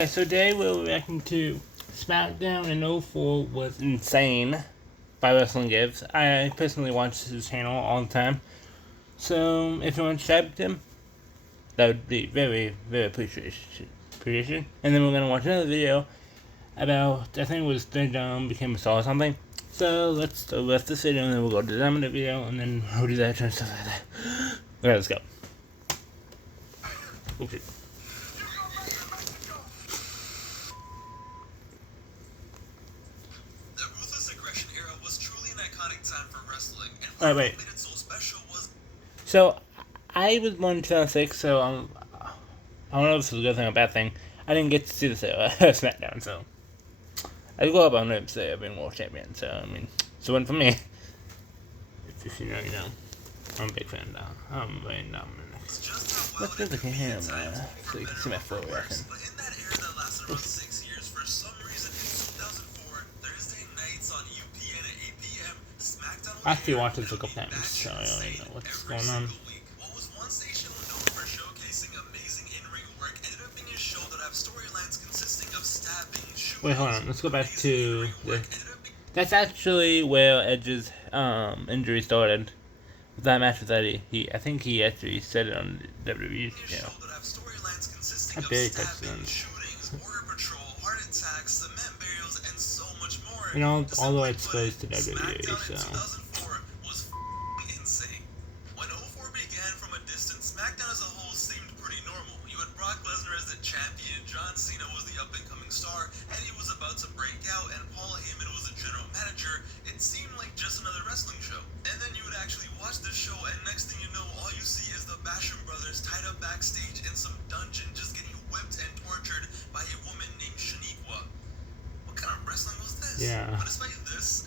Okay, so today we're reacting to SmackDown in '04 was insane by Wrestling Gibbs. I personally watch his channel all the time. So if you want to subscribe to him, that would be very, very appreciated. And then we're going to watch another video about, I think it was Third Dome became a star or something. So let's do the rest of this video and then we'll go to the dominant video and then we'll do that and stuff like that. Okay, let's go. Okay. Time for wrestling, and what made it so special was. So, I was born in 2006, so I don't know if this is a good thing or a bad thing. I didn't get to see this SmackDown, so I grew up on Ribs there being world champion, so I mean, it's a win for me. If you know, you know. I'm a big fan now. I'm very Let's do the camera so you can see my full reaction. But in that era that lasted around 6 years, for some reason in 2004, Thursday nights on UPN at 8 p.m., SmackDown I actually watched this a couple times, so I don't even know what's going on. What was one station known for showcasing amazing in-ring work ended up being a show that have storylines consisting of stabbing, shooting. Wait, hold on. Let's go back to the. That's actually where Edge's injury started. That match with Eddie, I think he actually said it on the WWE channel. I barely touched them. And although I exposed to WWE, so. When 04 began from a distance, SmackDown as a whole seemed pretty normal. You had Brock Lesnar as the champion, John Cena was the up-and-coming star, Eddie was about to break out, and Paul Heyman was the general manager. It seemed like just another wrestling show. And then you would actually watch this show, and next thing you know, all you see is the Basham brothers tied up backstage in some dungeon just getting whipped and tortured by a woman named Shaniqua. What kind of wrestling was this? Yeah. But despite this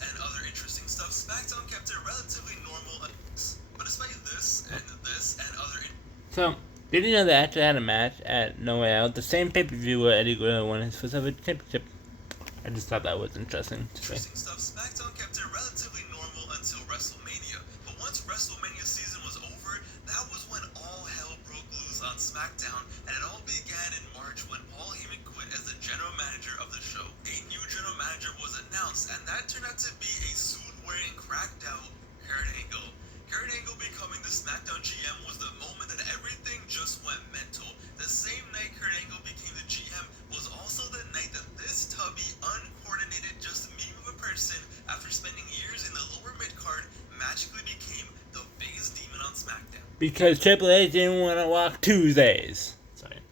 and other interesting stuff, SmackDown kept it relatively normal. So, did you know they actually had a match at No Way Out, the same pay-per-view where Eddie Guerrero won his first ever championship? I just thought that was interesting to say. SmackDown kept it relatively normal until WrestleMania, but once WrestleMania season was over, that was when all hell broke loose on SmackDown, and it all began in March when Paul Heyman quit as the general manager of the show. A new general manager was announced, and that turned out to be a suit-wearing, cracked-out Kurt Angle. Kurt Angle becoming the SmackDown GM was the moment that everything just went mental. The same night Kurt Angle became the GM was also the night that this tubby, uncoordinated, just meme of a person, after spending years in the lower mid-card, magically became the biggest demon on SmackDown. Because Triple H didn't want to walk Tuesdays. Sorry.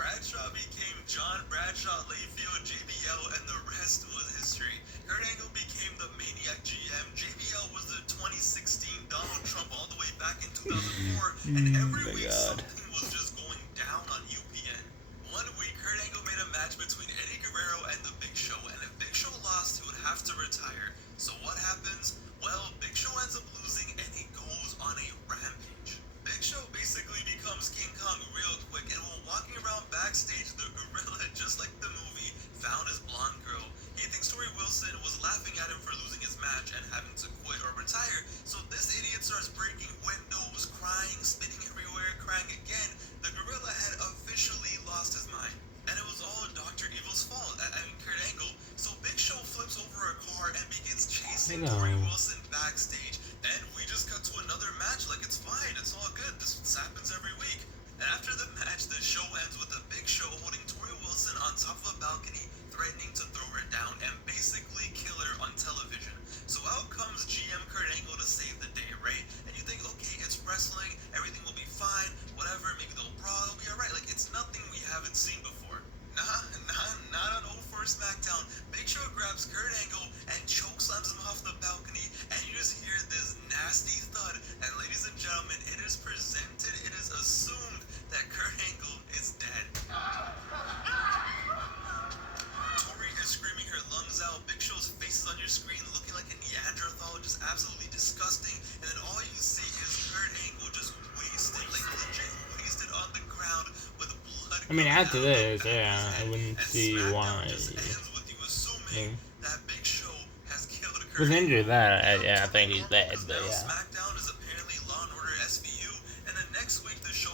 Bradshaw became John Bradshaw Layfield, JBL, and the rest was history. Kurt Angle became the Maniac GM. JBL was the 2016 Donald Trump all the way back in 2004, and every week something was just going down on UPN. One week, Kurt Angle made a match between Eddie Guerrero and The Big Show, and if Big Show lost, he would have to retire. So what happens? Well, Big Show ends up losing, and he goes on a rampage. Big Show basically becomes King Kong real quick, and while walking around backstage, the gorilla, just like the movie, found his blonde girl. He thinks Tori Wilson was laughing at him for losing his match and having to quit or retire, so this idiot starts breaking windows, crying, spitting everywhere, crying again. The gorilla had officially lost his mind. And it was all Dr. Evil's fault, Kurt Angle. So Big Show flips over a car and begins chasing Tori Wilson backstage. And we just cut to another match like it's fine, it's all good, this happens every week. And after the match, the show ends with the Big Show holding Tori Wilson on top of a balcony, threatening to throw her down and basically kill her on television. So out comes GM Kurt Angle to save the day, right? And you think, okay, it's wrestling, everything will be fine, whatever, maybe they'll brawl, it'll be alright. Like, it's nothing we haven't seen before. Not on 04 SmackDown. Big Show grabs Kurt Angle and chokeslams him off the balcony, and you just hear this nasty thud. And ladies and gentlemen, it is assumed that Kurt Angle is dead. Tori is screaming her lungs out. Big Show's face is on your screen looking like a Neanderthal, just absolutely disgusting. And then all you see is Kurt Angle just wasted, like legit wasted on the ground with blood. I mean, after this, yeah, I wouldn't see why. That Big Show has killed Kurt was injured that, yeah, I think he's dead, but yeah. SmackDown is apparently Law & Order SVU, and then next week the show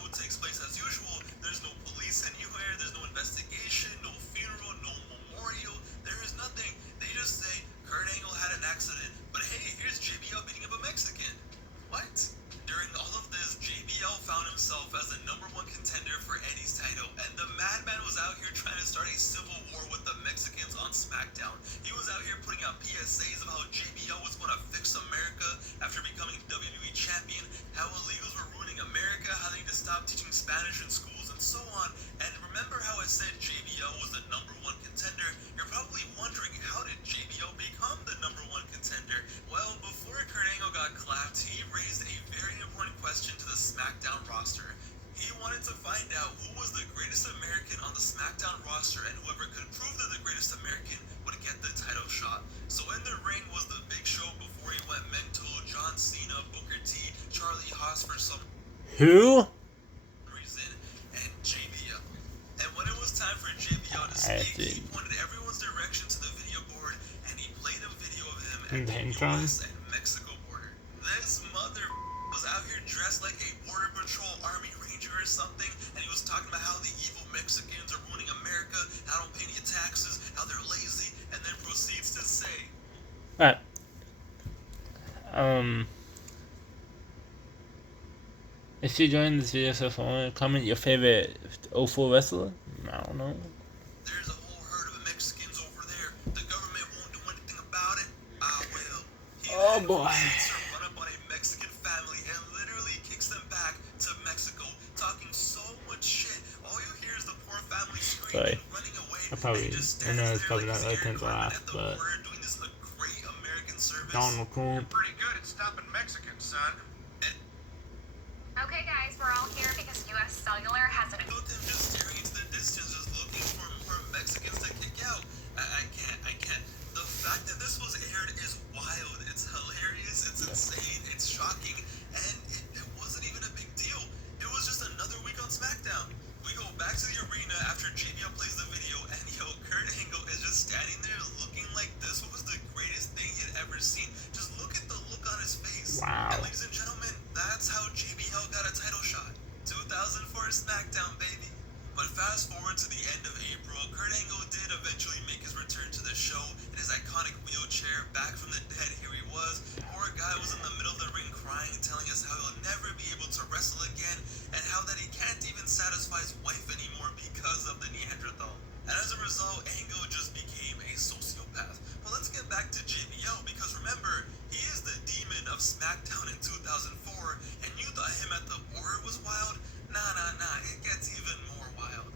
found himself as the #1 contender for Eddie's title, and the Madman was out here trying to start a civil war with the Mexicans on SmackDown. He was out here putting out PSAs of how JBL was going to fix America after becoming WWE champion, how illegals were ruining America, how they need to stop teaching Spanish in schools, and so on. And remember how I said JBL was the #1 contender? You're probably wondering, how did JBL become the #1 contender? Well, before Kurt Angle got clapped, he raised a very important question to the SmackDown roster. He wanted to find out who was the greatest American on the SmackDown roster, and whoever could prove they're the greatest American would get the title shot. So in the ring was the Big Show before he went mental, John Cena, Booker T, Charlie Haas for some Who? reason, and JBL. And when it was time for JBL to speak, he pointed everyone's direction to the video board, and he played a video of him at the US and Mexico border. This mother was out here dressed like a Border Patrol Army Ranger or something, and he was talking about how the evil Mexicans are ruining America, how they don't pay any taxes, how they're lazy, and then proceeds to say, Right. If you joined this video so far, comment your favorite 04 wrestler. I don't know. there's a whole herd of Mexicans over there. The government won't do anything about it. I will. Oh boy. Proceeds to run up on a Mexican family and literally kicks them back to Mexico, talking so much shit. All you hear is the poor family screaming, running away. I know it's probably not really time to laugh, but doing this a great American service. Donald Trump. Pretty good at stopping Mexicans, son. Okay, guys, we're all here because U.S. Cellular has an. Both them just staring into the distance, just looking for Mexicans to kick out. I can't. The fact that this was aired is wild. It's hilarious. It's insane. It's shocking, and it wasn't even a big deal. It was just another week on SmackDown. We go back to the arena after JBL plays the video, and Kurt Angle is just standing there looking like this was the greatest thing he had ever seen. Just look at the look on his face. Wow. And ladies and gentlemen, that's how JBL got a title shot. 2004 SmackDown, baby. But fast forward to the end of April, Kurt Angle did eventually make his return to the show in his iconic wheelchair. Back from the dead, here he was. Poor guy was in the middle of the ring crying, telling us how he'll never be able to wrestle again, and how that he can't even satisfy his wife anymore because of the Neanderthal. And as a result, Angle just became a sociopath. But let's get back to JBL, because remember, he is the demon of SmackDown in 2004, and you thought him at the border was wild? Nah, it gets even more wild.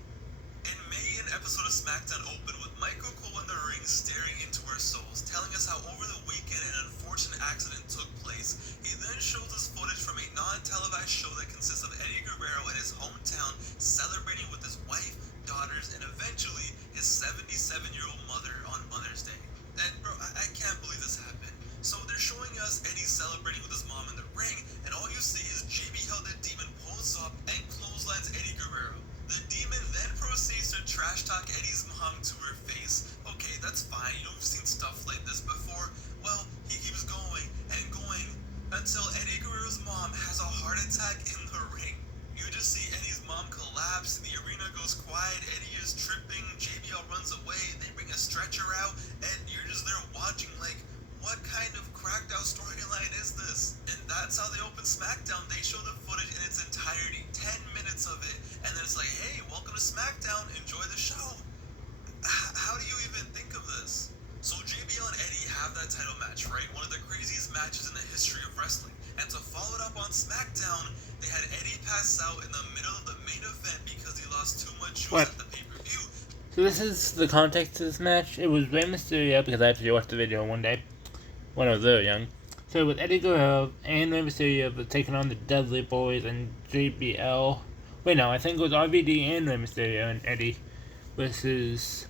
In May, an episode of SmackDown opened with Michael Cole in the ring staring into our souls, telling us how over the weekend an unfortunate accident took place. He then shows us footage from a non-televised show that consists of Eddie Guerrero in his hometown celebrating with his wife, daughters, and eventually his 77-year-old mother on Mother's Day. And bro, I can't believe this happened. So they're showing us Eddie celebrating with his mom in the ring, and all you see is JBL the Demon pulls up and clotheslines Eddie Guerrero. The Demon then proceeds to trash talk Eddie's mom to her face. Okay, that's fine, we've seen stuff like this before. Well, he keeps going and going until Eddie Guerrero's mom has a heart attack in the ring. You just see Eddie's mom collapse, the arena goes quiet, Eddie is tripping, JBL runs away, they bring a stretcher out, and you're just there watching like, what kind of cracked out storyline is this? And that's how they open SmackDown. They show the footage in its entirety, 10 minutes of it, and then it's like, hey, welcome to SmackDown, enjoy the show. How do you even think of this? So JBL and Eddie have that title match, right? One of the craziest matches in the history of wrestling. And to follow it up on SmackDown, they had Eddie pass out in the middle of the main event because he lost too much juice at the pay-per-view. So this is the context of this match. It was Rey Mysterio, because I actually watched the video one day when I was very young. So with Eddie Guerrero and Rey Mysterio were taking on the Dudley Boys and JBL. Wait, no, I think it was RVD and Rey Mysterio and Eddie versus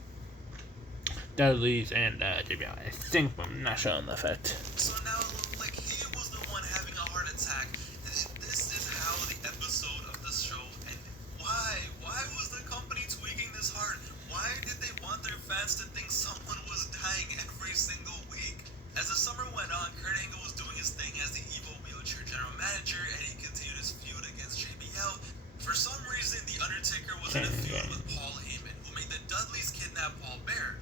Dudley's and JBL. I think, but I'm not sure on the fact. So now it looked like he was the one having a heart attack. This is how the episode of the show ended. Why? Why was the company tweaking this hard? Why did they want their fans to think someone was dying every single week? As the summer went on, Kurt Angle was doing his thing as the evil wheelchair general manager, and he continued his feud against JBL. For some reason, The Undertaker was in a feud with Paul Heyman, who made the Dudleys kidnap Paul Bearer.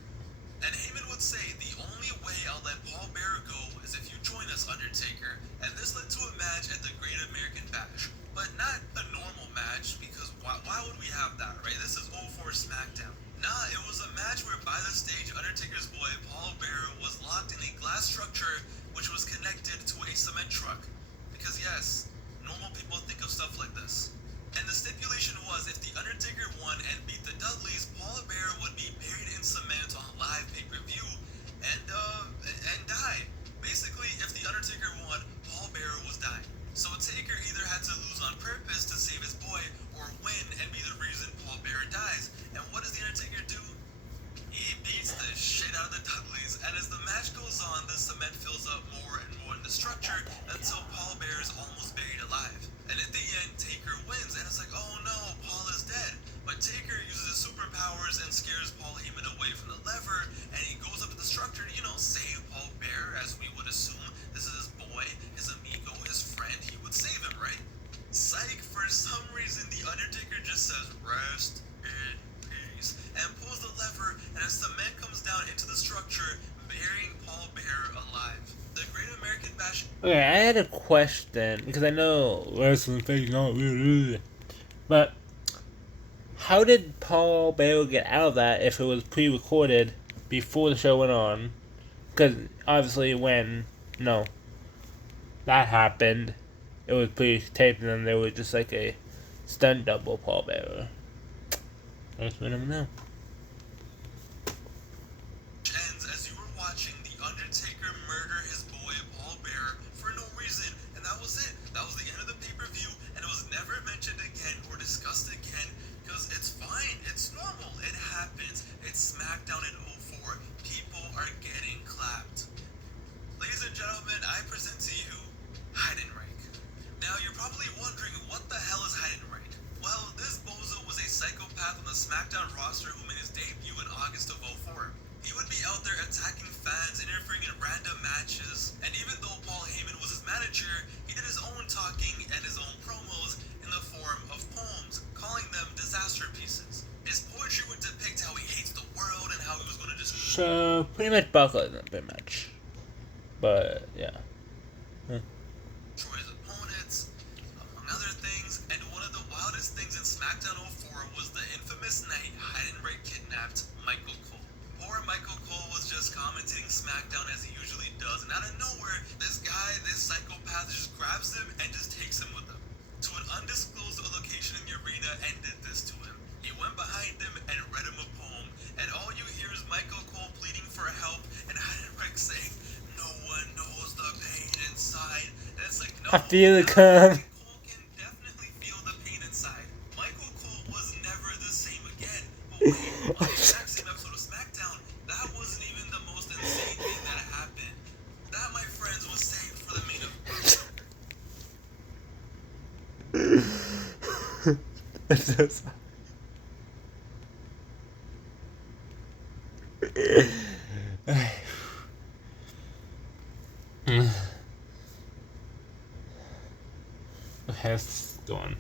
And Heyman would say, the only way I'll let Paul Bearer go is if you join us, Undertaker. And this led to a match at the Great American Bash. but not a normal match, because why would we have that, right? This is 04 SmackDown. Nah, it was a match where by the stage, Undertaker's boy, Paul Bearer, was locked in a glass structure which was connected to a cement truck. Because yes, normal people think of stuff like this. And the stipulation was, if The Undertaker won and beat the Dudleys, Paul Bearer would be buried in cement on live pay-per-view and die. Basically, if The Undertaker won, Paul Bearer was dying. So Taker either had to lose on purpose to save his boy, or win and be the reason Paul Bearer dies. And what does The Undertaker do? He beats the shit out of the Dudleys, and as the match goes on, the cement fills up more and more in the structure until Paul Bearer is almost buried alive. And at the end, Taker wins, and it's like, oh no, Paul is dead. But Taker uses his superpowers and scares Paul Heyman away from the lever, and he goes up to the structure to, save Paul Bearer, as we would assume. This is his boy, his amigo, his friend. He would save him, right? Psych, for some reason, The Undertaker just says, rest in peace, and pulls the lever, and as cement comes down into the structure, burying Paul Bearer alive. The Great American Bash. Okay, I had a question, because I know wrestling things not really, but how did Paul Bearer get out of that if it was pre-recorded before the show went on? Because obviously when that happened, it was pre-taped, and then there was just like a stunt double Paul Bearer. I guess we never know. Ends as you were watching The Undertaker murder his boy Paul Bearer for no reason, and that was it. That was the end of the pay-per-view, and it was never mentioned again or discussed again, because it's fine, it's normal, it happens. It's SmackDown in 04. People are getting clapped. Ladies and gentlemen, I present to you Heidenreich. Now you're probably wondering, what the hell is Heidenreich? Well, this bozo was a psychopath on the SmackDown roster who made his debut in August of 04. He would be out there attacking fans, interfering in random matches, and even though Paul Heyman was his manager, he did his own talking and his own promos in the form of poems, calling them disaster pieces. His poetry would depict how he hates the world and how he was going to destroy. So, pretty much Buckler, not very much. But, yeah. Destroy his opponents, among other things, and one of the wildest things in SmackDown 04 was the infamous night Heidenreich kidnapped Michael Cole. Poor Michael Cole was just commentating SmackDown as he usually does, and out of nowhere, this guy, this psychopath, just grabs him and just takes him with him to an undisclosed location in the arena and did this to him. He went behind him and read him a poem, and all you hear is Michael Cole pleading for help and Heidenreich saying, no one knows the pain inside. And it's like, no, I feel it come. Cole can definitely feel the pain inside. Michael Cole was never the same again. But wait, on the exact same episode of SmackDown, that wasn't even the most insane thing that happened. That, my friends, was saved for the main event. That's so sad. Okay, let's go on.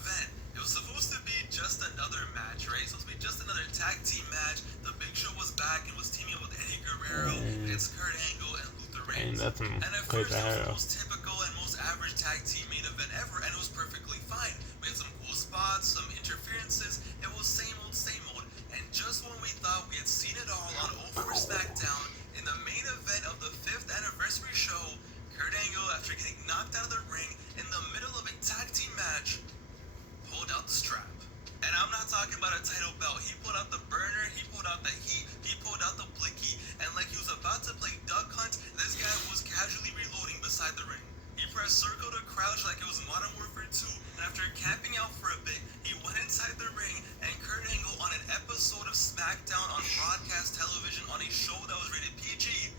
Then, it was supposed to be just another match, right? Supposed to be just another tag team match. The Big Show was back and was teaming up with Eddie Guerrero against Kurt Angle and Luther Reigns. that's some And at crazy first, it was the hero. most typical and most average tag team main event ever, and it was perfectly fine. We had some cool spots, some interferences. It was same old, same old. And just when we thought we had seen it all on 04 SmackDown, in the main event of the 5th anniversary show, Kurt Angle, after getting knocked out of the ring in the middle of a tag team match, pulled out the strap. And I'm not talking about a title belt. He pulled out the burner, he pulled out the heat, he pulled out the blicky, and like he was about to play duck hunt, this guy was casually reloading beside the ring. He pressed circle to crouch like it was Modern Warfare 2, and after camping out for a bit, he went inside the ring, and Kurt Angle, on an episode of SmackDown on broadcast television on a show that was rated PG,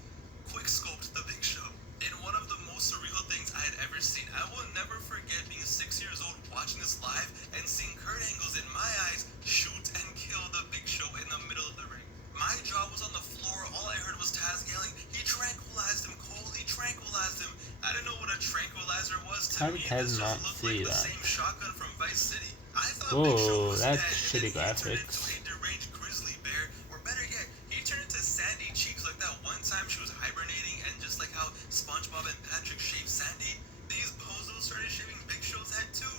quick-scoped the Big Show. In one of the most surreal things I had ever seen. I will never forget being 6 years old watching this live and seeing Kurt Angle's, in my eyes, shoot and kill the Big Show in the middle of the ring. My jaw was on the floor. All I heard was Taz yelling, he tranquilized him, Cole, he tranquilized him. I didn't know what a tranquilizer was. To How me, did Taz this not just looked see like the that? same shotgun from Vice City. I thought Big Show Whoa, was that's dead, shitty and then he turned graphics. into a deranged grizzly bear, or better yet, he turned into Sandy Cheeks like that one time she was hibernating, and just like how SpongeBob and Patrick shaved Sandy, these bozos started shaving Big Show's head too.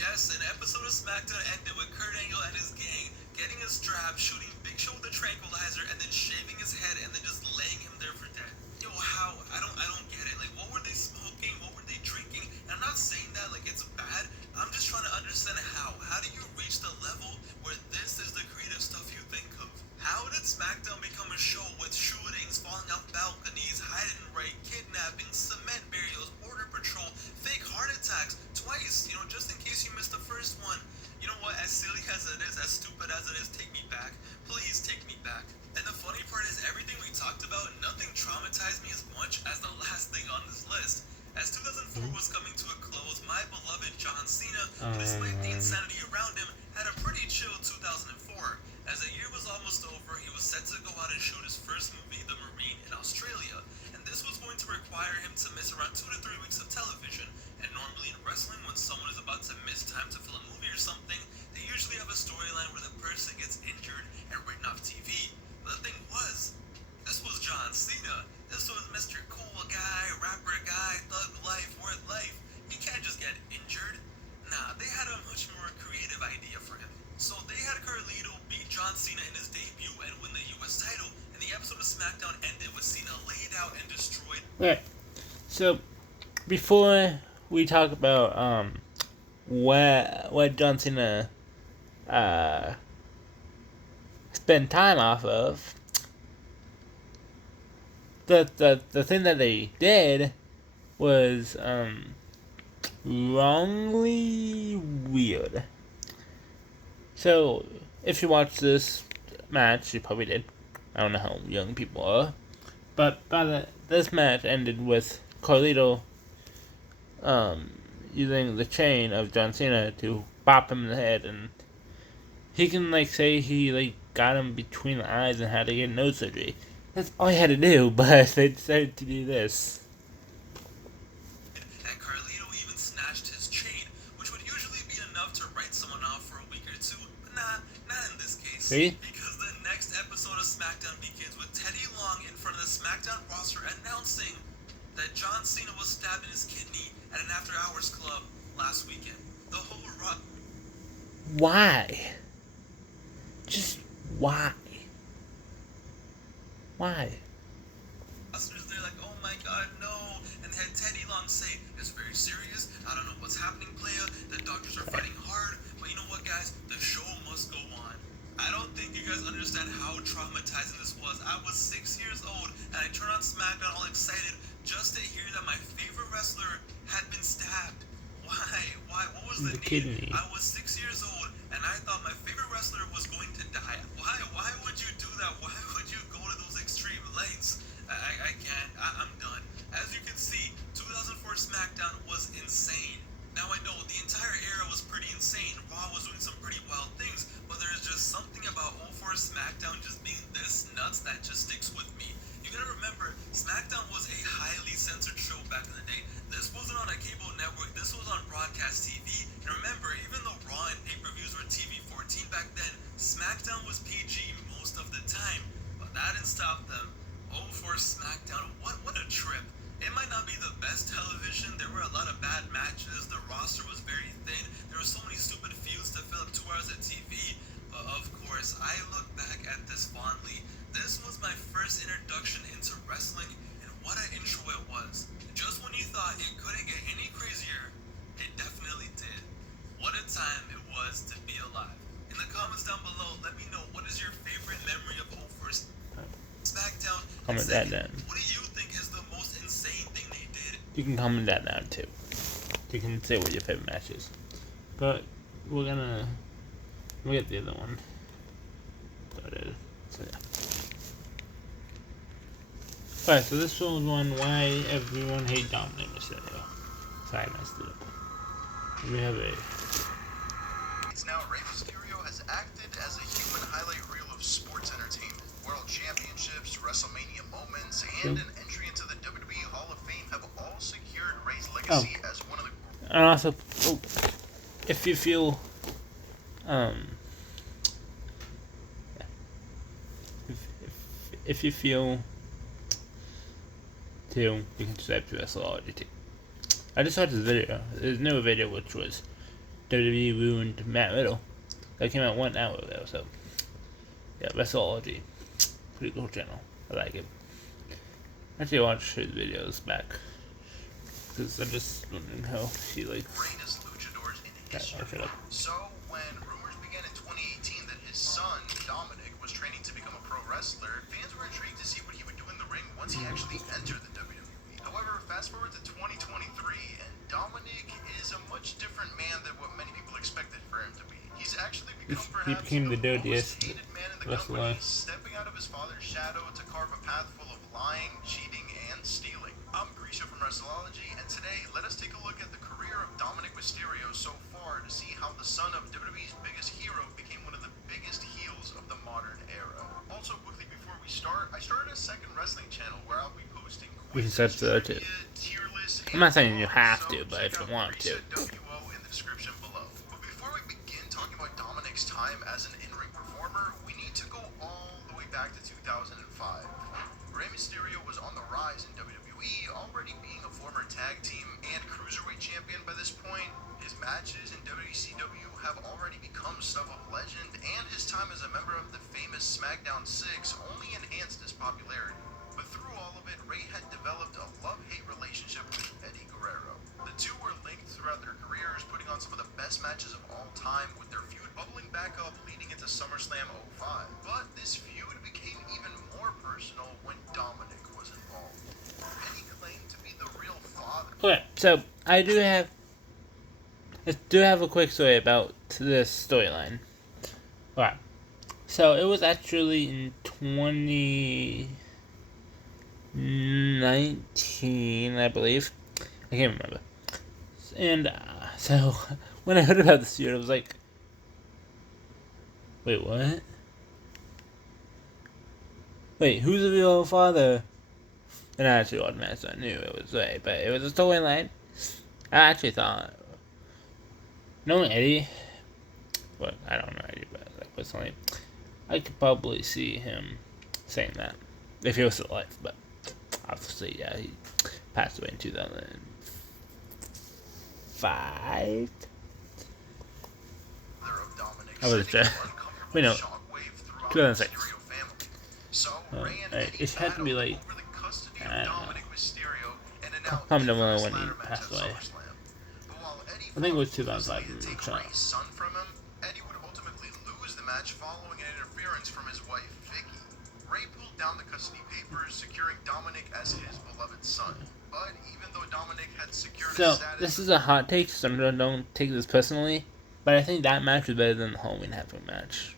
Yes, an episode of SmackDown ended with Kurt Angle and his gang getting a strap, shooting Big Show with a tranquilizer, and then shaving his head and then just laying him there for dead. Yo, how? I don't get it. Like, what were they smoking? What were they drinking? And I'm not saying that like it's bad. I'm just trying to understand how. How do you reach the level where this is the creative stuff you think of? How did SmackDown become a show with shootings, falling off balconies, hide and right, kidnapping, cement burials, border patrol, fake heart attacks twice, just in case you missed the first one? You know what, as silly as it is, as stupid as it is, take me back. Please take me back. And the funny part is everything we talked about, nothing traumatized me as much as the last thing on this list. As 2004 was coming to a close, my beloved John Cena, despite the insanity around him, had a pretty chill 2004. As the year was almost over, he was set to go out and shoot his first movie, The Marine, in Australia. And this was going to require him to miss around 2 to 3 weeks of television. And normally in wrestling, when someone is about to miss time to film a movie or something, they usually have a storyline where the person gets injured and written off TV. But the thing was, this was John Cena. This was Mr. Cool Guy, rapper guy, thug life, worth life. He can't just get injured. Nah, they had a much more creative idea for him. So they had Carlito beat John Cena in his debut and win the US title, and the episode of SmackDown ended with Cena laid out and destroyed. Right. So, before we talk about what John Cena spend time off of, the thing that they did was wrongly weird. So, if you watched this match, you probably did. I don't know how young people are. But this match ended with Carlito using the chain of John Cena to bop him in the head. And he can, say he, got him between the eyes and had to get nose surgery. That's all he had to do, but they decided to do this. And Carlito even snatched his chain, which would usually be enough to write someone off for a week or two, but not in this case. See? Because the next episode of SmackDown begins with Teddy Long in front of the SmackDown roster announcing that John Cena was stabbed in his kidney at an after-hours club last weekend. The whole run. Why? Just why? Why? They're like, oh my god, no. And they had Teddy Long say, it's very serious. I don't know what's happening, player. The doctors are fighting hard. But you know what, guys? The show must go on. I don't think you guys understand how traumatizing this was. I was 6 years old, and I turned on SmackDown all excited just to hear that my favorite wrestler had been stabbed. Why? What was the need? Kidney. I was 6 years old, and I thought my favorite wrestler was going to die. Why would you do that? Why would you go to those extreme lengths? I can't. I'm done. As you can see, 2004 SmackDown was insane. Now I know the entire era was pretty insane. Raw was doing some pretty wild things, but there's just something about 04 SmackDown just being this nuts that just sticks with me. You gotta remember, SmackDown was a highly censored show back in the day. This wasn't on a cable network, this was on broadcast TV. And remember, even though Raw and pay-per-views were TV-14 back then, SmackDown was PG most of the time. But that didn't stop them. 04 SmackDown, what a trip. It might not be the best television, there were a lot of bad matches, the roster was very thin, there were so many stupid feuds to fill up 2 hours of TV. But of course, I look back at this fondly. This was my first introduction into wrestling, and what an intro it was. Just when you thought it couldn't get any crazier, it definitely did. What a time it was to be alive. In the comments down below, let me know what is your favorite memory of 04 SmackDown. Comment that down. What do you think is the most insane thing they did? You can comment that down too. You can say what your favorite match is. But we'll get the other one started. So yeah. Alright, so this was one why everyone hate Dominic Mysterio. Sorry, I messed it up. We have a It's now Rey Mysterio has acted as a human highlight reel of sports entertainment. World championships, WrestleMania moments, and an entry into the WWE Hall of Fame have all secured Rey's legacy as one of the... and also, if you feel, if you feel too, you can subscribe to Wrestleology too. I just saw this video. There's no video which was WWE ruined Matt Riddle. That came out 1 hour ago, so yeah, Wrestleology. Pretty cool channel. I like it. Actually, watch his videos back. Because I'm just wondering how he like. Greatest luchadors in history. Shut up. So, when rumors began in 2018 that his son, Dominic, was training to become a pro wrestler, fans were intrigued to see what he would do in the ring once he actually entered the WWE. However, fast forward to 2023, and Dominic is a much different man than what many people expected for him to be. He's actually become He perhaps became the the most dirtiest hated man in the wrestler. company, stepping out of his father's shadow to carve a path full of lying, cheating, and stealing. I'm Grisha from Wrestleology, and today let us take a look at the career of Dominic Mysterio so far to see how the son of WWE's biggest hero became one of the biggest heels of the modern era. Also, quickly before we start, I started a second wrestling channel where I'll be posting We can quick set that too. tier lists, I'm not saying and you have so to, but if check you out want to. Grisha WO in the description below. But before we begin talking about Dominic's time as an in-ring performer, we need to go all the way back to 2005. Rey Mysterio was on the rise in WWE, already being a former tag team and cruiserweight champion by this point. His matches in WCW have already become stuff of legend, and his time as a member of the famous SmackDown 6 only enhanced his popularity. But through all of it, Rey had developed a love-hate relationship with Eddie Guerrero. The two were linked throughout their careers, putting on some of the best matches of all time, with their feud bubbling back up leading into SummerSlam 05. But this feud became even more personal when Dominic was involved. Eddie claimed to be the real father. Okay, so I do have a quick story about this storyline. Alright. So it was actually in 2019, I believe. I can't remember. And so when I heard about this feud, I was like, wait, what? Wait, who's the real father? And I actually automatically knew it was Ray, but it was a storyline. I actually thought, knowing Eddie, well, I don't know Eddie, but like personally, I could probably see him saying that if he was still alive. But obviously, yeah, he passed away in 2005. Of Dominic, I was sending just, an uncomfortable we know, shockwave throughout 2006. the Mysterio family. So, Rey and Eddie It had to be battled like, over the custody I of don't know. Dominic Mysterio and announced Comment the down below first when he ladder match passed at away. SummerSlam. But while Eddie I think it was fought 2005 ruthlessly to take shot. Rey's son from him, Eddie would ultimately lose the match following an interference from his wife, Vicky. Rey pulled down the custody papers, securing Dominic as his beloved son. But even though Dominic had secured So, his status, this is a hot take, so don't take this personally, but I think that match was better than the Halloween Havoc match.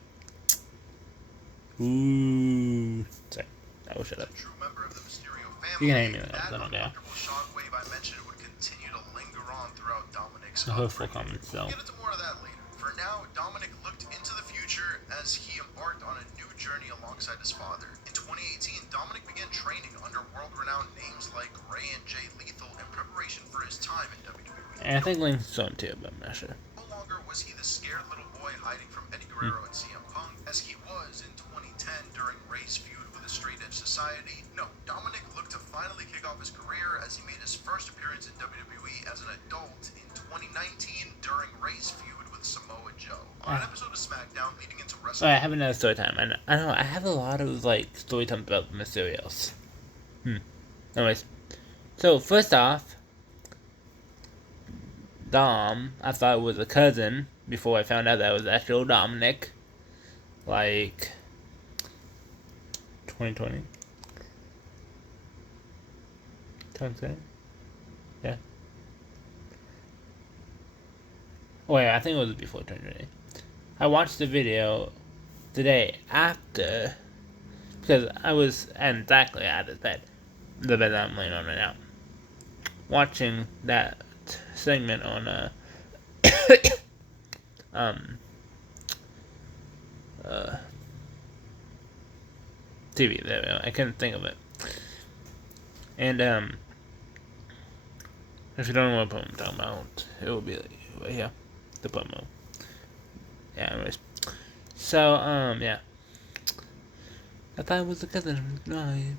Ooh. Sorry, I will shut up. a true member of the Mysterio You can family, hate me though, that I don't care. uncomfortable shockwave I mentioned would continue to linger on throughout Dominic's The hurtful upbringing. comments, We'll though. get into more of that later. For now, Dominic looked into the future as he embarked on a new journey alongside his father. In 2018, Dominic began training under world-renowned names like Rey and Jay Lethal in preparation for his time in WWE. And I think Link's on too, but I'm not sure. No longer was he the scared little boy hiding from Eddie Guerrero and CM Punk, as he was in 2010 during Rey's feud with the Straight Edge Society. No, Dominic looked to finally kick off his career as he made his first appearance in WWE as an adult in 2019 during Rey's feud with Samoa Joe. On an episode of SmackDown leading into So I WrestleMania. have another story time. I know I have a lot of like story times about the Mysterios. Anyways, so first off, Dom, I thought it was a cousin before I found out that it was actual Dominic. Like 2020. 2020? Yeah. Oh yeah, I think it was before 2020. I watched the video the day after because I was exactly at the bed that I'm laying on right now, watching that segment on TV. There we go. I couldn't think of it. And if you don't know what I'm talking about, it will be right here, the promo. Yeah, anyways. So yeah. I thought it was the cousin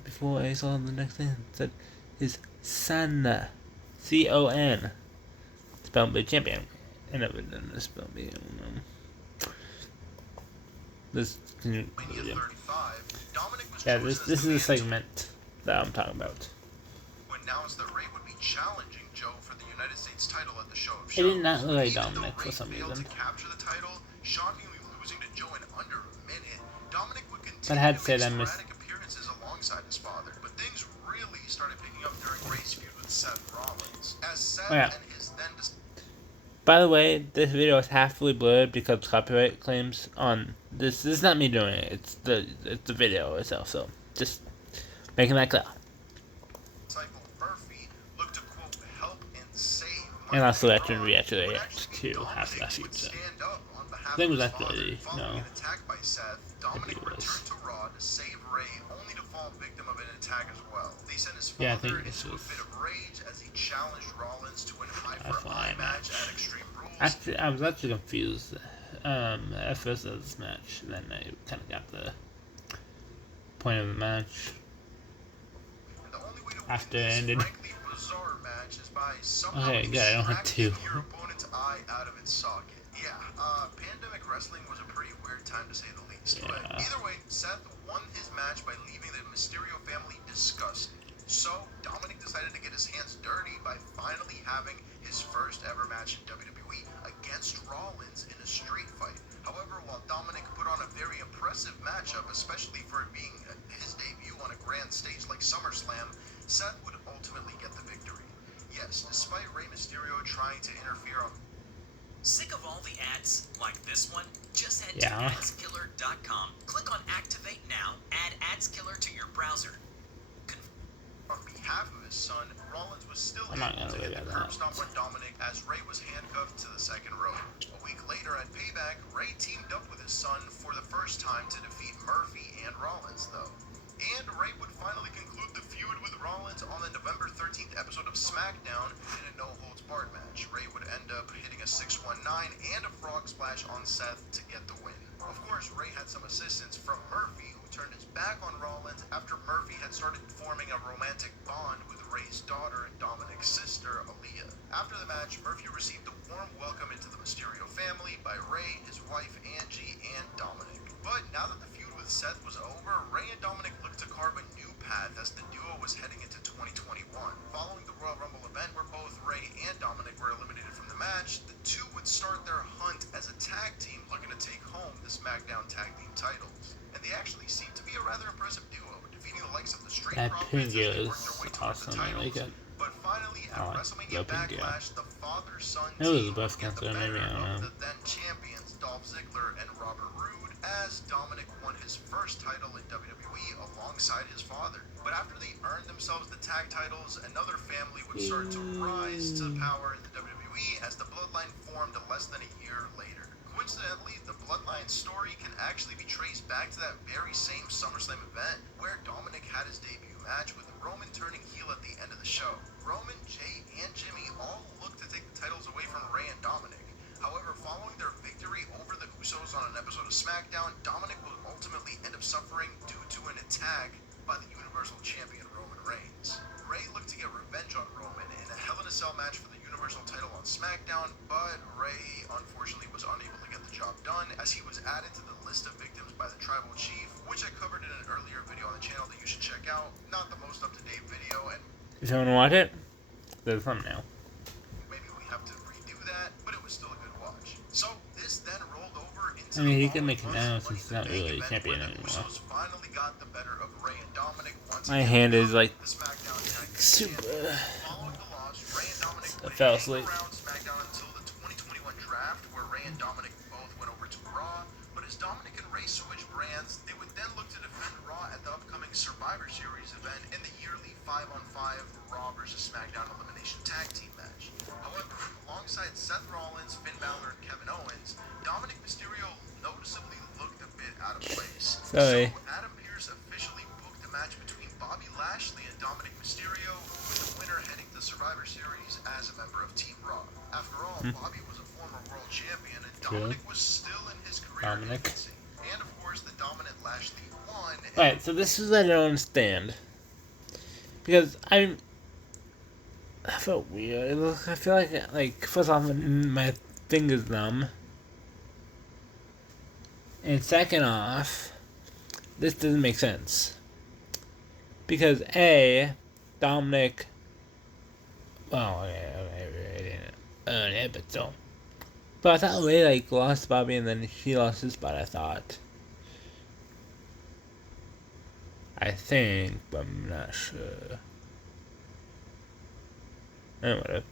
before I saw the next thing. It said his son, C-O-N, spelled by champion. I never done this, but maybe I don't know. This Mania video. 35, Dominic was Yeah, chosen this as is the the man segment that I'm talking about. to announce that Ray would be challenging Joe for the United States title at the show of It shows. did not look like Even Dominic though for Ray some failed reason. to capture the title, shockingly losing to Joe in under a minute, Dominic would But continue I had to to say make that I missed. sporadic appearances alongside his father. But things really started picking up during Ray's feud with Seth Rollins, as Seth Oh, yeah. and his then By the way, this video is halfly blurred because copyright claims on this. This is not me doing it. It's the video itself. So just making that clear. disciple Murphy looked to quote help and save. And Michael also that Raw, we actually would react actually be to half Dominic that who feud. would So stand up on behalf I think it of was his father. actually Following no. an attack by Seth, Dominic it was. returned to Raw to save Ray, only to fall victim of an attack as well. They sent his Yeah, I father think this into a was- fit of rage as he challenged Rollins to an eye-for-eye Eye match match. at Extreme Rules. Actually, I was actually confused. At first of this match, then I kind of got the point of the match. And the only way to After win it this ended. frankly bizarre match is by somehow Okay, good, I don't have extracting to. your opponent's eye out of its socket. Yeah, Pandemic Wrestling was a pretty weird time to say the least. But Yeah. either way, Seth won his match by leaving the Mysterio family disgusted. So Dominic decided to get his hands dirty by finally having his first ever match in WWE against Rollins in a street fight. However, while Dominic put on a very impressive matchup, especially for it being his debut on a grand stage like SummerSlam, Seth would ultimately get the victory. Yes, despite Rey Mysterio trying to interfere on Sick of all the ads like this one? Just head Yeah. to adskiller.com. Click on Activate Now. Add AdsKiller to your browser. behalf of his son, Rollins was still I'm not able to gonna get look the at curb that. stomp on Dominic as Ray was handcuffed to the second rope. A week later at Payback, Ray teamed up with his son for the first time to defeat Murphy and Rollins, though. And Ray would finally conclude the feud with Rollins on the November 13th episode of SmackDown in a no-holds-barred match. Ray would end up hitting a 619 and a frog splash on Seth to get the win. Of course, Ray had some assistance from Murphy, who turned his back on Rollins after Murphy had started forming a romantic bond with Ray's daughter and Dominic's sister, Aaliyah. After the match, Murphy received a warm welcome into the Mysterio family by Ray, his wife Angie, and Dominic. But now that the feud with Seth was over, Ray and Dominic looked to carve a new path as the duo was heading into 2021. Following the Royal Rumble event where both Ray and Dominic were eliminated from the match, the two would start their hunt as a tag team looking to take home the SmackDown Tag Team titles. And they actually seemed to be a rather impressive duo, defeating the likes of the Street That Profits as they pin worked their way is towards the awesome. I like titles. it. But finally, at I like WrestleMania the pin gear. Backlash, the father-son It was team breast would get the cancer, maybe, better I don't of know. the then champions Dolph Ziggler and Robert Roode as Dominic won his first title in WWE alongside his father. But after they earned themselves the tag titles, another family would start to rise to power in the WWE as the Bloodline formed less than a year later. Coincidentally, the Bloodline story can actually be traced back to that very same SummerSlam event where Dominic had his debut match with Roman turning heel at the end of the show. Roman, Jay, and Jimmy all looked to take the titles away from Ray and Dominic. However, following their victory over the Usos on an episode of SmackDown, Dominic would ultimately end up suffering due to an attack by the Universal Champion Roman Reigns. Ray looked to get revenge on Roman in a Hell in a Cell match for the Universal title on SmackDown, but Ray unfortunately was unable to get the job done as he was added to the list of victims by the Tribal Chief, which I covered in an earlier video on the channel that you should check out. Not the most up-to-date video, and If you want to watch it, there's a thumbnail. maybe we have to redo that, but it was still a good watch. So this then rolled over into I mean, the he can following make it now months, since he's the not big really event champion where the anymore. Usos finally got the better of Ray and Dominic once My again, hand is, like, the SmackDown Tag Team super. Champions. Following the loss, Ray and Dominic I would fell hang asleep. around SmackDown until the 2021 draft, where Ray and Dominic both went over to Raw. But as Dominic and Ray switched brands, they would then look to defend Raw at the upcoming Survivor Series event in the yearly 5-on-5 Raw vs. SmackDown Elimination Tag Team match. However, alongside Seth Rollins, Finn Balor, and Kevin Owens, Dominic Mysterio noticeably looked a bit out of place. Sorry. So Adam Pearce officially booked a match between Bobby Lashley and Dominic Mysterio, with the winner heading to Survivor Series as a member of Team Raw. After all, Bobby was a former world champion, and Dominic was still in his career Dominic. infancy. And of course, the dominant Lashley won. and Alright, so this is what I don't understand. Because I felt weird. I feel like first off, my fingers numb. And second off, this doesn't make sense. Because A, Dominic, well, okay, earn it, but still. But I thought Ray like lost Bobby and then he lost his spot, I thought. I think, but I'm not sure. Anyway.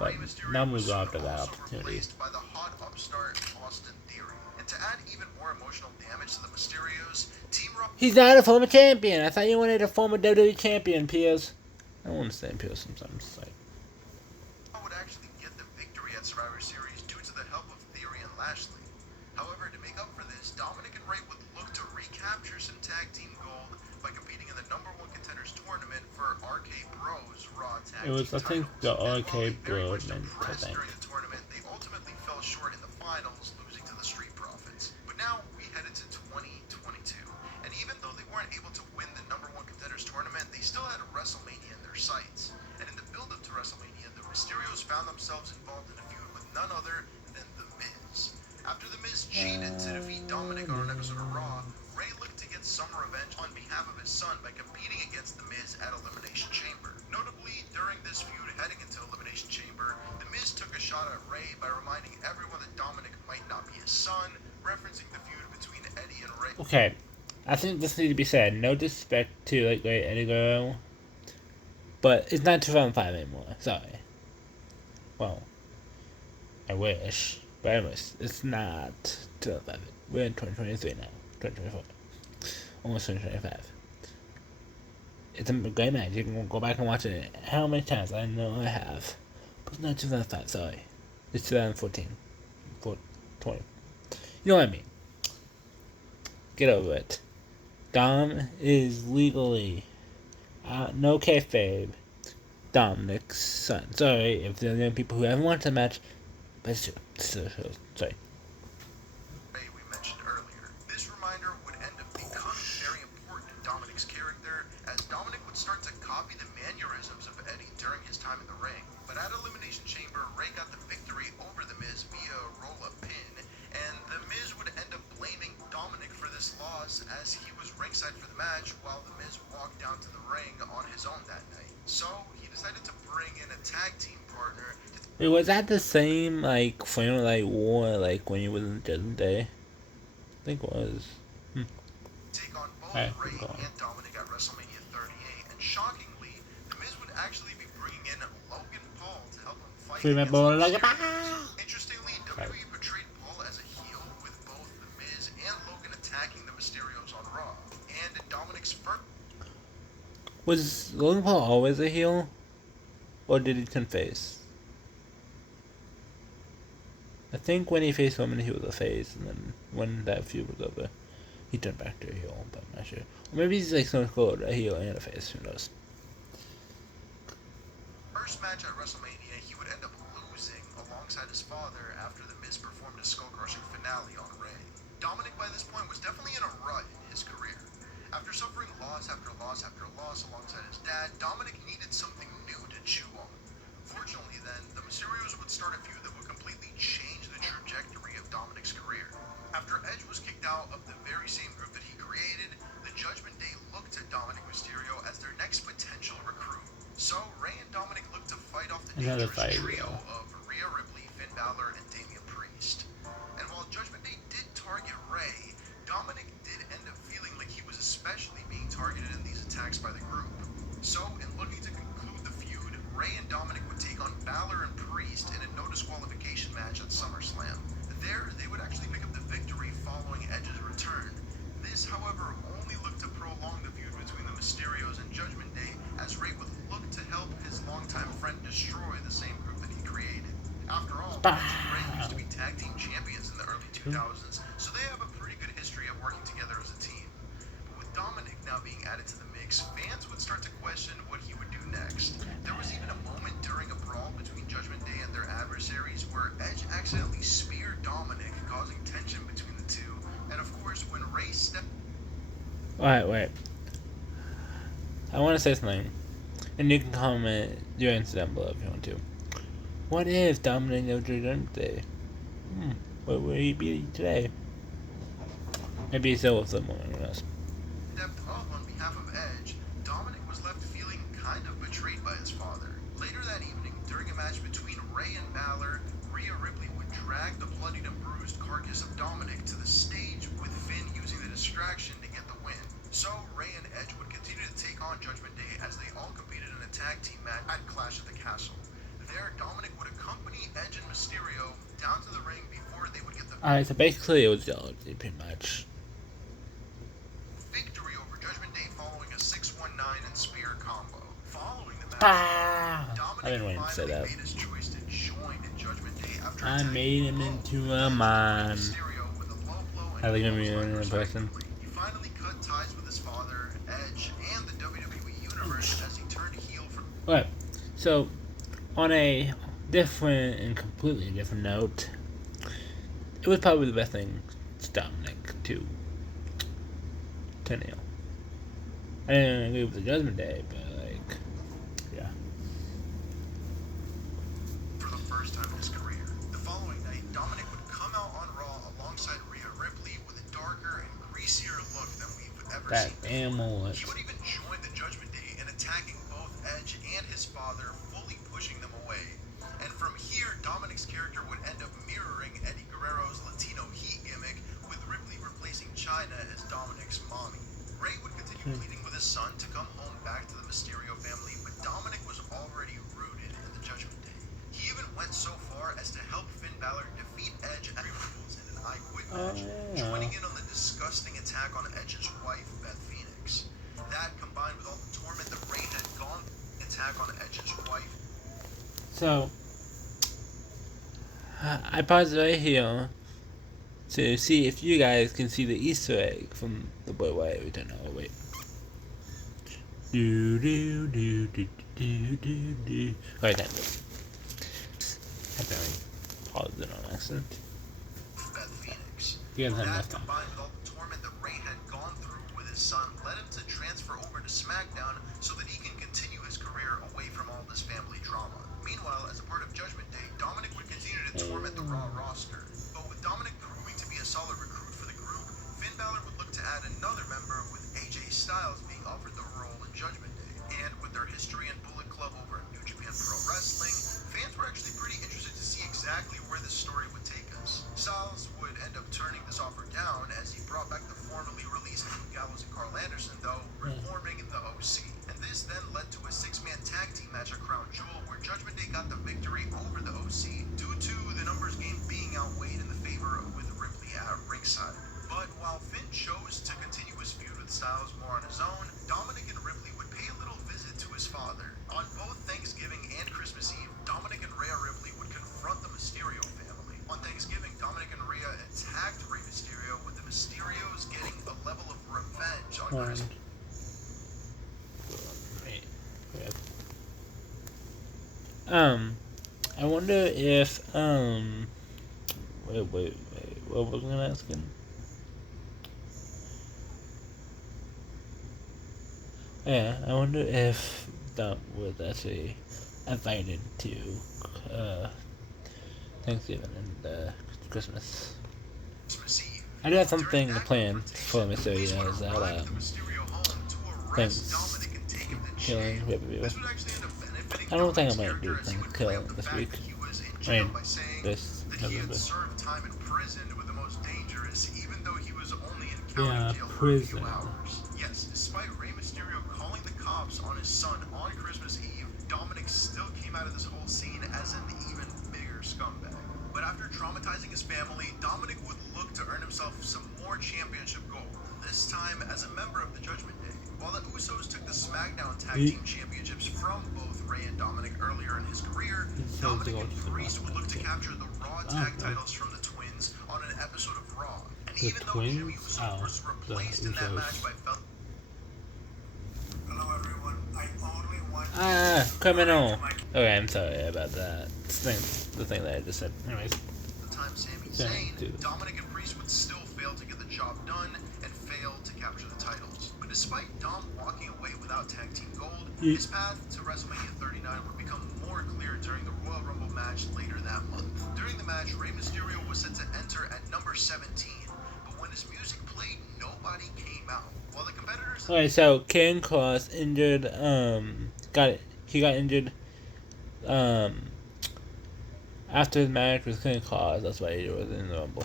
But now we'll go after that opportunity. By the hot upstart Austin Theory. And to add even more emotional damage to the Mysterios, Team Raw He's not a former champion. I thought you wanted a former WWE champion, Piers. I don't understand Piers sometimes. It's like, would actually get the victory at Survivor Series due to the help of Theory and Lashley. However, to make up for this, Dominic and Ray would look to recapture some tag team gold by competing in the #1 Contenders Tournament for RK Bros Raw Tag it was, Team I think, titles. the And while RK they very Bro much meant to impressed think. during the tournament, they ultimately fell short in the finals, losing to the Street Profits. But now we headed to 2022, and even though they weren't able to win the #1 Contenders Tournament, they still had WrestleMania in their sights. And in the build-up to WrestleMania, the Mysterios found themselves involved in a feud with none other than The Miz. After The Miz cheated to defeat Dominic on an episode of Raw, Ray looked to get some revenge on behalf of his son by competing against The Miz at Elimination Chamber. Notably, during this feud heading into Elimination Chamber, The Miz took a shot at Ray by reminding everyone that Dominic might not be his son, referencing the feud between Eddie and Ray. okay. I think this needs to be said. No disrespect to like great Eddie Guerrero, but it's not 2005 anymore. Sorry. Well, I wish, but anyways, it's not 2005. We're in 2023 now. 2024. Almost 2025. It's a great match. You can go back and watch it how many times. I know I have. But it's not 2005, sorry. It's 2014. 20. You know what I mean. Get over it. Dom is legally, no kayfabe, Dominic's son. Sorry if there are young people who haven't watched the match, but it's true. Sorry. We mentioned earlier. This reminder would end up becoming very important in Dominic's character, as Dominic would start to copy the mannerisms of Eddie during his time in the ring. But at Elimination Chamber, Ray got the victory over The Miz via a roll-up pin, and The Miz would end up blaming Dominic for this loss as he was ringside for the match while The Miz walked down to the ring on his own that night. So he decided to bring in a tag team partner to Wait, was that the same, like, frame like wore, like, when he was in Judgment Day? I think it was. take on both Alright, Ray keep going. and Dominic at WrestleMania 38, and shockingly, The Miz would actually be bringing in Logan Paul to help him fight against Remember, the like, Mysterios. Interestingly, Sorry. WWE portrayed Paul as a heel, with both The Miz and Logan attacking the Mysterios on Raw. And Dominic's first Was Logan Paul always a heel? Or did he turn face? I think when he faced Roman, he was a face, and then when that feud was over, he turned back to a heel, but I'm not sure. Or maybe he's like Stone Cold, a heel and a face, who knows. first match at WrestleMania, he would end up losing alongside his father after The Miz performed his skull-crushing finale on Ray. Dominic, by this point, was definitely in a rut in his career. After suffering loss after loss after loss alongside his dad, Dominic needed something new to chew on. Fortunately, then, the Mysterios would start a feud that would completely change the trajectory of Dominic's career. After Edge was kicked out of the very same group that he created, the Judgment Day looked to Dominic Mysterio as their next potential recruit. So, Ray and Dominic looked to fight off the Another dangerous fight, trio yeah. of Rhea Ripley, Finn Balor, and Damian Priest. And while Judgment Day did target Ray, Dominic did end up feeling like he was especially being targeted in these attacks by the group. So, in looking to conclude the feud, Ray and Dominic would take on Balor and Priest in a no disqualification match at SummerSlam. There, they would actually pick up the victory following Edge's return. This, however, only looked to prolong the feud between the Mysterios and Judgment Day, as Ray would look to help his longtime friend destroy the same group that he created. After all, Edge and Ray used to be tag team champions in the early 2000s, so they have a pretty good history of working together as a team. But with Dominic now being added to the mix, fans would start to question what he would do next. There was even a moment during a brawl between Judgment Day and their adversaries where Edge accidentally speared Dominic, causing tension between the two. And of course, when Ray stepped... Alright, wait. I want to say something. And you can comment your answer down below if you want to. What if Dominic no Judgment Day? Where would he be today? Maybe he's still with someone else. Depth of on behalf of Edge, Dominic was left feeling kind of betrayed by his father. Later that evening, during a match between Ray and Balor, Rhea Ripley would drag the bloodied and bruised carcass of Dominic to the stage, with Finn using the distraction to get the win. So Ray and Edge would continue to take on Judgment Day as they all competed in a tag team match at Clash at the Castle. There, Dominic would accompany Edge and Mysterio down to the ring before they would get the Alright, so basically it was jealousy, pretty much. victory over Judgment Day following a 619 and spear combo. Following the match, Ah! Dominic I've been waiting to say finally that. made his choice to join in Judgment Day after I attacking made him Low, into a Edge man. Mysterio with a low blow and I think I'm clothesline, in person. respectively. He finally cut ties with his father, Edge, and the WWE Universe as he turned heel from Alright, so on a different and completely different note, it was probably the best thing to Dominic to Neil. I didn't agree with the Judgment Day, but like, yeah. for the first time in his career. The following night, Dominic would come out on Raw alongside Rhea Ripley with a darker and greasier look than we've ever That seen. animal He would even join the Judgment Day in attacking both Edge and his father, fully pushing them away. And from here, Dominic's character would end up mirroring Eddie Guerrero's Latino Heat gimmick, with Ripley replacing Chyna as Dominic's mommy. Ray would continue pleading with his son to come home back to the Mysterio family, but Dominic was already rooted in the Judgment Day. He even went so far as to help Finn Balor defeat Edge at Rules in an I Quit match, joining in on the disgusting attack on Edge's wife, Beth Phoenix. That, combined with all the torment that Ray had gone through, attack on Edge's wife. So, I paused right here to see if you guys can see the Easter egg from the Boy Wyatt Return. Oh, wait. Do do do do do do do. Alright, that goes. I paused it on accident. Beth Phoenix. You guys have That, enough time. combined with all the torment that Ray had gone through with his son, led him to transfer over to SmackDown so that he can continue his career away from all this family drama. Meanwhile, as a part of Judgment Day, Dominic would continue to torment the Raw roster. But with Dominic proving to be a solid recruit for the group, Finn Balor would look to add another member, with AJ Styles being offered the role in Judgment Day. And with their history in Bullet Club over at New Japan Pro Wrestling, fans were actually pretty interested to see exactly where this story would take us. Styles would end up turning this offer down as he brought back the formerly released Luke Gallows and Carl Anderson, though reforming the OC. And this then led to a six-man tag team match at Crown Jewel, where Judgment Day got the victory over the OC due to the numbers game being outweighed in the favor with Ripley at ringside. But while Finn chose to continue his feud with Styles more on his own, Dominic and Ripley would pay a little visit to his father. On both Thanksgiving and Christmas Eve, Dominic and Rhea Ripley would confront the Mysterio family. On Thanksgiving, Dominic and Rhea attacked Rey Mysterio, with the Mysterios getting a level of revenge on Christmas. I wonder if, wait, what was I gonna ask him? Yeah, I wonder if that was actually invited to, Thanksgiving and, Christmas. Eve. I do have something planned for Mysterio as Arrived well, at the Mysterio home to arrest thanks. Dominic and take him to Killing jail. review. This would actually end up benefiting I don't think I Dominic's might do character, as he would play up Thanksgiving the this fact week. that he was in I jail mean, by saying this that he had November. served time in prison with the most dangerous, even though he was only in county Yeah, jail for a few prison. hours. Yes, despite Rey Mysterio calling the cops on his son on Christmas Eve, Dominic still came out of this whole scene as an even bigger scumbag. But after traumatizing his family, Dominic would look to earn himself some more championship gold, this time as a member of the Judgment Day. While the Usos took the SmackDown Tag Team Championships from both Rey and Dominic earlier in his career, Dominic and Priest would look to capture the Raw Tag titles from the Twins on an episode of Raw. And The even though Jimmy Twins? Uso Oh, was the replaced in that Usos. match by Hello everyone, I only want Criminal! Okay, I'm sorry about that. The thing that I just said. Anyways. the time Sami Same, Zayn, too. Dominic and Priest would still fail to get the job done and fail to capture the titles. Despite Dom walking away without tag team gold, his path to WrestleMania 39 would become more clear during the Royal Rumble match later that month. During the match, Rey Mysterio was set to enter at number 17, but when his music played, nobody came out. While the competitors... Okay, so King Cross injured, he got injured, after his match with King Cross. That's why he was in the Rumble.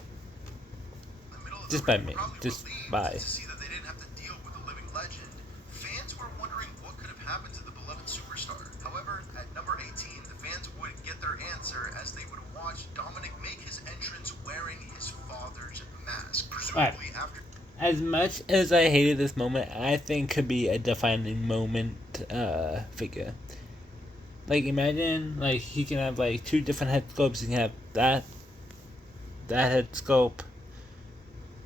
Just by me. Just by. To see that they didn't have to deal with a living legend, fans were wondering what could have happened to the beloved superstar. However, at number 18, the fans would get their answer as they would watch Dominic make his entrance wearing his father's mask, presumably after... As much as I hated this moment, I think could be a defining moment figure. Like, imagine, like, he can have, like, 2 different head sculpts. He can have that head sculpt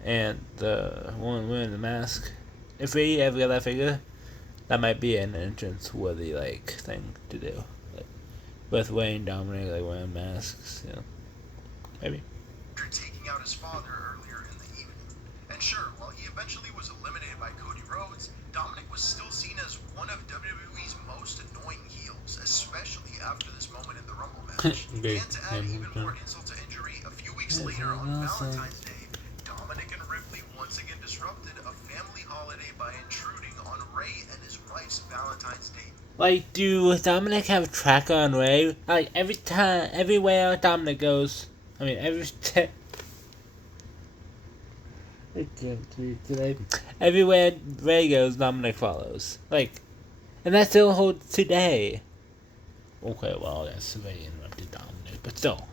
and the one wearing the mask. If we ever get that figure, that might be an entrance-worthy, like, thing to do. Like, with Wayne Dominic, like, wearing masks, you know. Maybe. Taking out his father earlier in the evening. And sure, while he eventually was eliminated by Cody Rhodes, Dominic was still seen as one of WWE's most annoying heels, especially after this moment in the Rumble match. And to add even more insult to injury, a few weeks later on Valentine's Day, Dominic and Ripley once again disrupted a family holiday by intruding on Ray and his wife's Valentine's Day. Like, do Dominic have a tracker on Ray? Like, everywhere Dominic goes, I mean, everywhere Ray goes, Dominic follows. Like, and that still holds today. Okay, well, that's Ray interrupted Dominic, but still.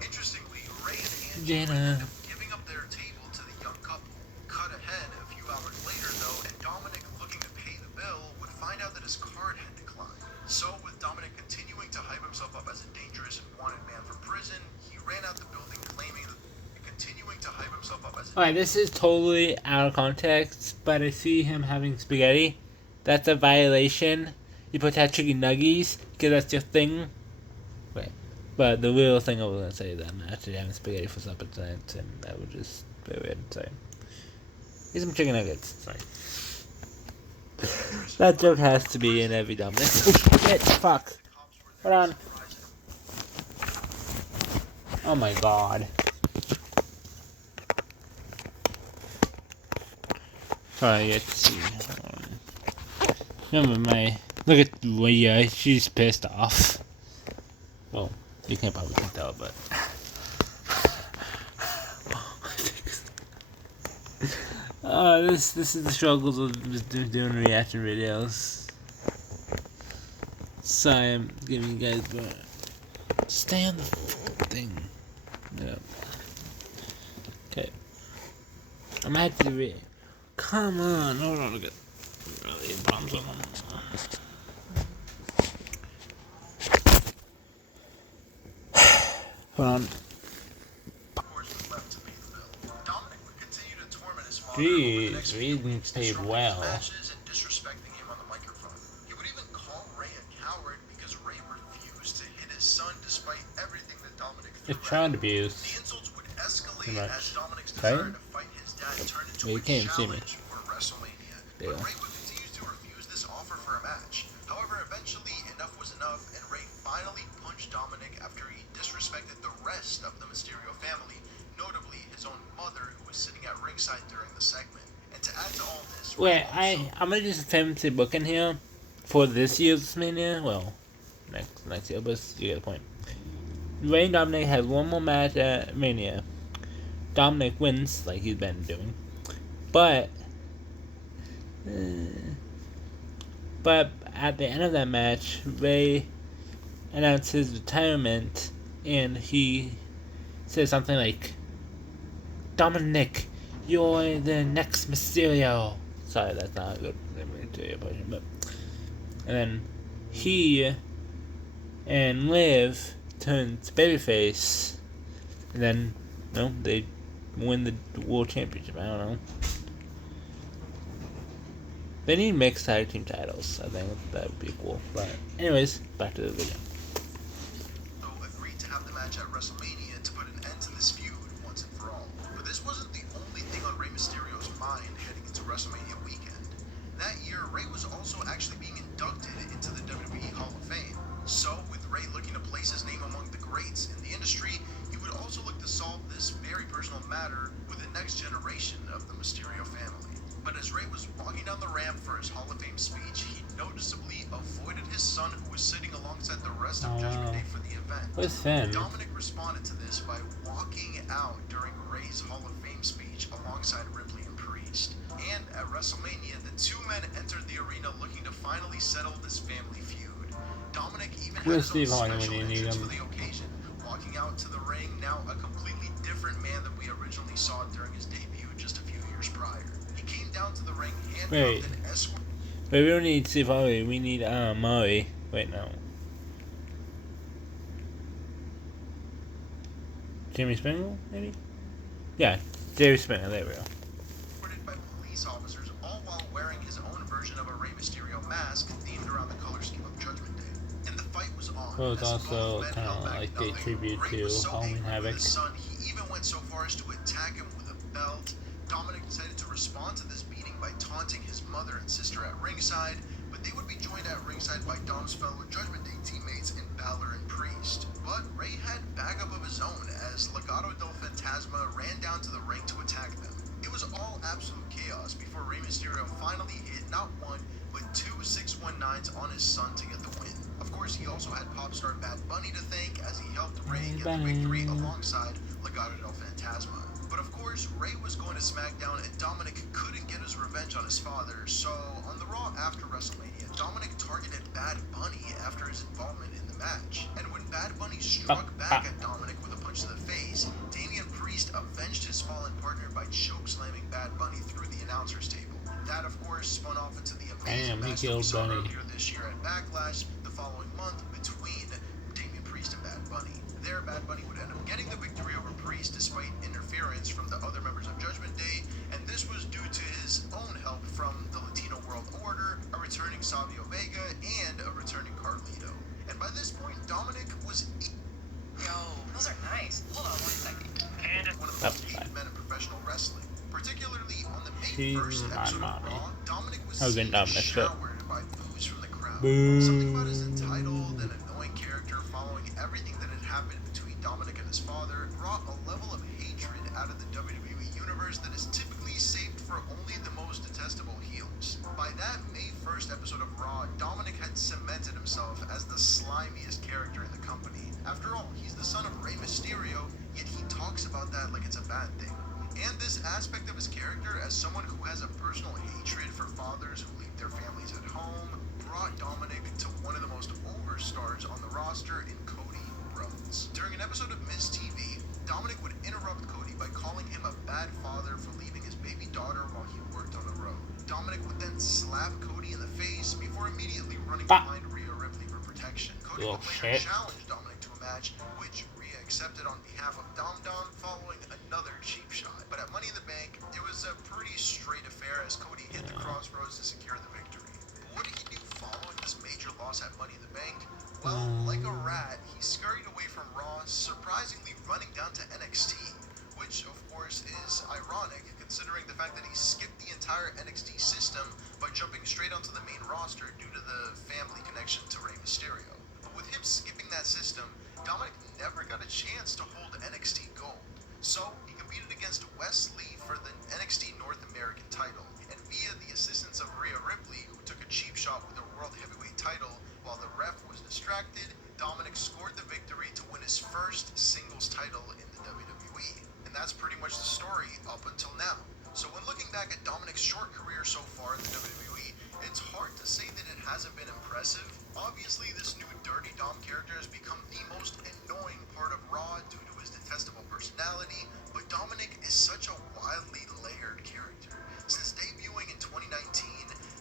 Interestingly, Ray and Jenna. Angie ended up giving up their table to the young couple. Cut ahead a few hours later, though, and Dominic, looking to pay the bill, would find out that his card had declined. So, with Dominic continuing to hype himself up as a dangerous and wanted man for prison, he ran out the building claiming that continuing to hype himself up as a... Alright, this is totally out of context, but I see him having spaghetti. That's a violation. You put that chicken nuggies, because that's your thing. Wait. But the real thing I was going to say is that I'm actually having spaghetti for supper tonight, and that was just very weird. Sorry. Eat some chicken nuggets. Sorry. That joke has to be in every Dominic. Oh shit, fuck. Hold on. Oh my god. Sorry, let's see. Remember look at Leah, she's pissed off. Well, you can't probably tell, but... this is the struggles of doing reaction videos. Sorry, I'm giving you guys, but stay on the thing. Yeah. Okay. I'm actually come on, hold on, look at really bombs on them. Hold on. Jeez, Reed paid well. And disrespecting him on the microphone. He would even call Ray a coward because Ray refused to hit his son despite everything that Dominic threw It's child at him. abuse. The insults would escalate Too much. as Dominic's Right? desire to fight his dad turned into Yeah, you a can't see me. challenge for WrestleMania. Yeah. But Ray would continue to refuse this offer for a match. However, eventually enough was enough, and Ray finally punched Dominic after he disrespected the rest of the Mysterio family, notably his own mother, who was sitting at ringside during the segment. And to add to all this, Wait, I'm gonna just fancy book in here for this year's Mania. Well, next year, but you get the point. Ray and Dominic has one more match at Mania. Dominic wins, like he's been doing, but at the end of that match, Ray announced his retirement, and he said something like, "Dominic, you're the next Mysterio." Sorry, that's not a good Mysterio version, but... And then he and Liv turns babyface, and then, they win the World Championship. I don't know. They need mixed tag team titles. I think that would be cool. But anyways, back to the video. Agreed to have the match at WrestleMania to put an end to this feud once and for all. But this wasn't the only thing on Rey Mysterio's mind heading into WrestleMania weekend. That year, Ray was also actually being inducted into the WWE Hall of Fame. So, with Ray looking to place his name among the greats in the industry, he would also look to solve this very personal matter with the next generation of the Mysterio family. But as Ray was walking down the ramp for his Hall of Fame speech, he noticeably avoided his son who was sitting alongside the rest of Oh, Judgment wow. Day for the event. What's Finn? Dominic responded to this by walking out during Ray's Hall of Fame speech alongside Ripley and Priest. And at WrestleMania, the two men entered the arena looking to finally settle this family feud. Dominic even had Where's his own Steve Harvey when special you need entrance him? for the occasion, walking out to the ring, now a completely different man than we originally saw during his debut just a few years prior. He came down to the ring Wait. handcuffed and escorted. Wait, we don't need Steve Harvey. We need Murray. Wait, no. Jimmy Spingle, maybe? Yeah, Jerry Spingle. There we go. By police officers, all while wearing his own version of a Rey Mysterio mask themed around the color scheme of Judgment Day. And the fight was on. Well, it's as also both men kinda held back like a nothing. tribute Rey to was so Halloween angry with Havoc. his son, he even went so far as to attack him with a belt. Dominic decided to respond to this beating by taunting his mother and sister at ringside, but they would be joined at ringside by Dom's fellow Judgment Day teammates in Balor and Priest. But Rey had backup of his own as Legado del Fantasma ran down to the ring to attack them. It was all absolute chaos before Rey Mysterio finally hit not one, but two 619s on his son to get the win. Of course, he also had pop star Bad Bunny to thank as he helped Rey get the victory alongside Legado del Fantasma. But of course, Rey was going to SmackDown and Dominic couldn't get his revenge on his father, so on the Raw after WrestleMania, Dominic targeted Bad Bunny after his involvement in the match. And when Bad Bunny struck back at Dominic with a punch to the face, Damian Priest avenged his fallen partner by chokeslamming Bad Bunny through the announcer's table. That, of course, spun off into the amazing Damn, he match that we killed saw Bunny. earlier this year at Backlash the following month between Damian Priest and Bad Bunny. There, Bad Bunny would end up getting the victory over Priest despite interference from the other members of Judgment Day, and this was due to his own help from the Latino World Order, a returning Savio Vega, and a returning Carlito. And by this point, Dominic was Yo, those are nice. Hold on 1 second. one of the most hated men in professional wrestling. Particularly on the May She's 1st my episode mommy. of Raw, Dominic was Oh, seen good Dominic, shut up. showered by boos from the crowd. Boo. Something about his entitled and annoying character following everything that had happened between Dominic and his father brought a level of hatred out of the WWE universe that is typically saved for only the most detestable heels. By that May 1st episode of Raw, Dominic had cemented himself as the slimiest character in the company. After all, he's the son of Rey Mysterio, yet he talks about that like it's a bad thing. And this aspect of his character, as someone who has a personal hatred for fathers who leave their families at home, brought Dominic to one of the most over stars on the roster in Cody Rhodes. During an episode of Miz TV, Dominic would interrupt Cody by calling him a bad father for leaving his baby daughter while he worked on the road. Dominic would then slap Cody in the face before immediately running behind Rhea Ripley for protection. Cody Little would later shit. challenge Dominic to a match, which Rhea accepted on behalf of Dom Dom following another cheap shot. But at Money in the Bank, it was a pretty straight affair as Cody hit the crossroads to secure the victory. But what did he do following this major loss at Money in the Bank? Well, like a rat, he scurried away from Raw, surprisingly running down to NXT, which of course is ironic considering the fact that he skipped the entire NXT system by jumping straight onto the main roster due to the family connection to Rey Mysterio. But with him skipping that system, Dominic never got a chance to hold NXT Gold. So he competed against Wes Lee for the NXT North American title, and via the assistance of Rhea Ripley, who took a cheap shot with the World Heavyweight title while the ref was distracted, Dominic scored the victory to win his first singles title in the WWE. And that's pretty much the story up until now. So when looking back at Dominic's short career so far in the WWE, it's hard to say that it hasn't been impressive. Obviously, this new Dirty Dom character has become the most annoying part of Raw due to his detestable personality, but Dominic is such a wildly layered character. Since debuting in 2019,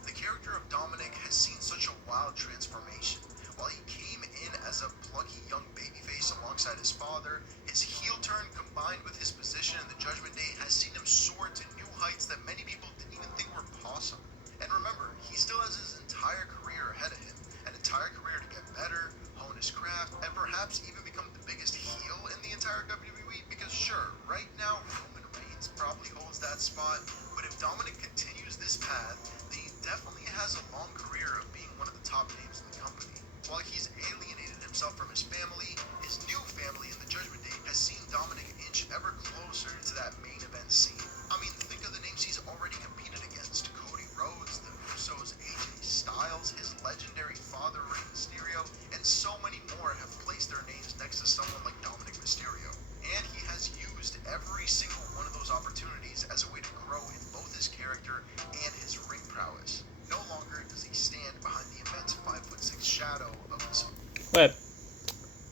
the character of Dominic has seen such a wild transformation. While he came in as a plucky young babyface alongside his father, his heel turn combined with his position in the Judgment Day has seen him soar to new heights that many people didn't even think were possible. And remember, he still has his entire career ahead of him, an entire career to get better, hone his craft, and perhaps even become the biggest heel in the entire WWE, because sure, right now Roman Reigns probably holds that spot, but if Dominic continues this path, then he's definitely has a long career of being one of the top names in the company. While he's alienated himself from his family, his new family in the Judgment Day has seen Dominic inch ever closer to that main event scene. I mean, think of the names he's already competed against. Cody Rhodes, the Usos, AJ Styles, his legendary father Rey Mysterio, and so many more have placed their names next to someone like Dominic Mysterio. And he has used every single one of those opportunities as a way to grow in both his character and his ring prowess. No longer does he stand behind the immense 5'6" shadow of his... But,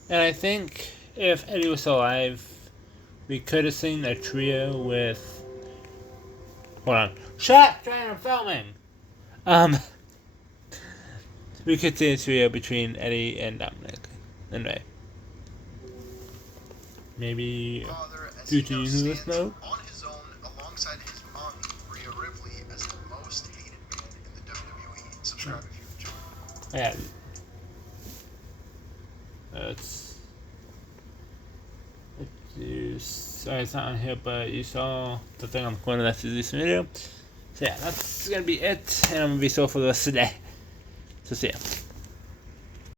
and I think if Eddie was alive, we could have seen a trio with... Hold on. Shut up, I'm filming! We could see a trio between Eddie and Dominic and Rey. Maybe future universe mode? On his own, alongside his mommy, Rhea Ripley, as the most hated man in the WWE. Subscribe if you enjoy. Yeah. Sorry, it's not on here, but you saw the thing on the corner that's this video. So yeah, that's gonna be it, and I'm gonna be so for the rest of the day. So see ya.